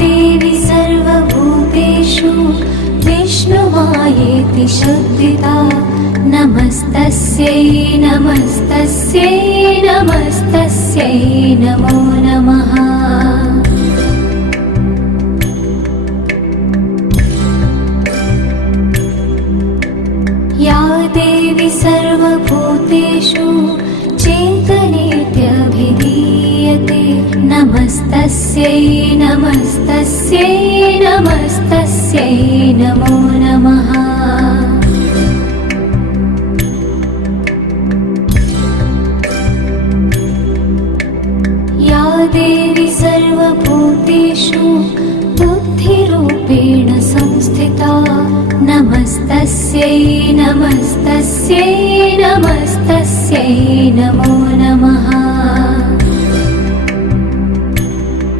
देवी सर्वभूतेषु विष्णुमायेति शुद्धिता नमस्तस्यै नमस्तस्यै नमस्तस्यै नमो नमः। या देवी सर्वभूतेषु चेतनेत्यभिधीयते नमस्तस्यै नमस्तस्यै नमस्तस्यै नमो नमः। या देवी सर्वभूतेषु बुद्धिरूपेण संस्थिता नमस्तस्यै नमस्तस्यै नमस्तस्यै नमो नमः।